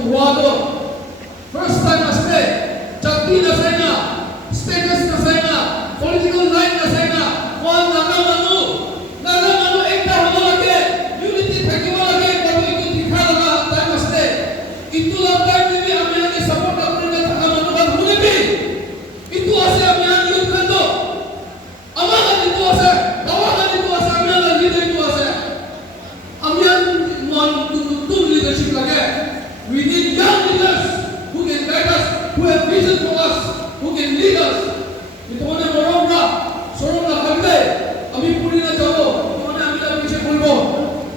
Huado. First time na sila, chakti na sa ina, status na sa ina, political line na sa ina, kung nanamano, ekta hama lagi, unity thakiba lagi, baru itu dikhala na time na sila. Itu lang time nili amyan ni support apne na thakamano kan hune bhi. Itu ase amyan youth kando. Amagan itu ase, kawagan itu ase amyan la leader itu ase. Amyan mon tum leadership lagi. We need young leaders who can guide us, who have vision for us, who can lead us. Ito mana sorong na kagde. Ami puri na jabo. Ito mana ami na piche bolbo.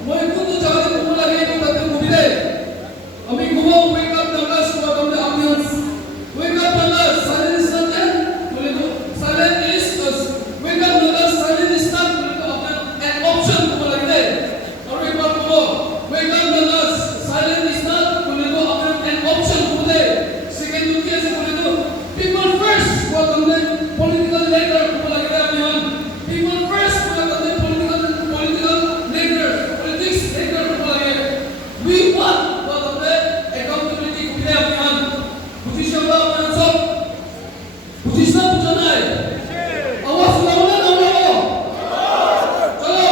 Moi kundo jagade kumula lagi ko tate mubile. Ami kumo wake up na gas ko atamde ambiance. Wake up na gas. Silent is not end. Bole to silent is wake up na gas. Silent is not bole to apna an option ko lagi. Aur ek baar kumo wake up na gas. Silent is not an option today. Second dunia se boleh tu people first buat हमने political leader को लग रहा है हम people first buat हमने political leader politics leader को लग रहा है we want buat हमने accountability को ले हम बुद्धि शब्द हम सब बुद्धि शब्द जाना है आवाज लाऊंगा ना वो चलो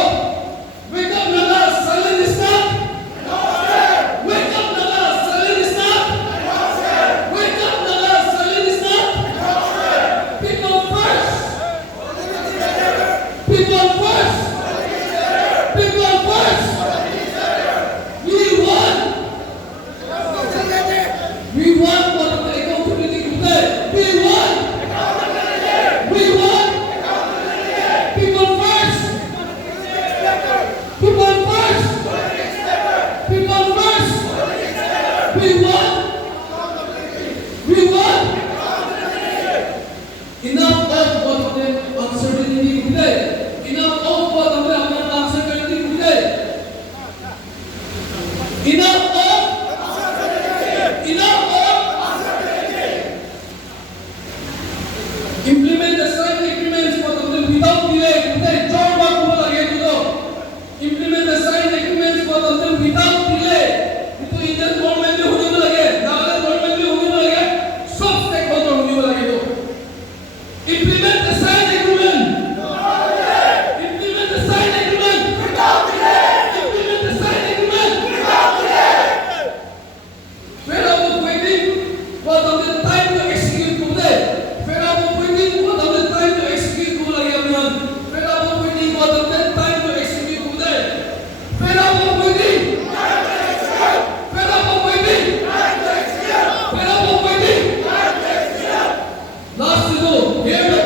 wake up ना silent is not wake up ना silent is not wake up na silent is not people first people first people first we want what the accountability today we want people first people first people first we want enough of what the uncertainty today. Enough of what the uncertainty today. Enough of implement the signed agreements for the without delay. Today, join back over again to go. Implement the signed agreements for the without delay. Itu Indian government में होने लगे, Nagaland government में होने लगे, सब stakeholder होने लगे तो. Implement the signed agreement. Implement the signed agreement. Implement the signed agreement. Where are we waiting for the time to execute today? Where are we waiting for the time to execute today? Where are we waiting for the time to execute today? Where are we waiting? Where are we waiting? Where are we waiting? Last to go. Here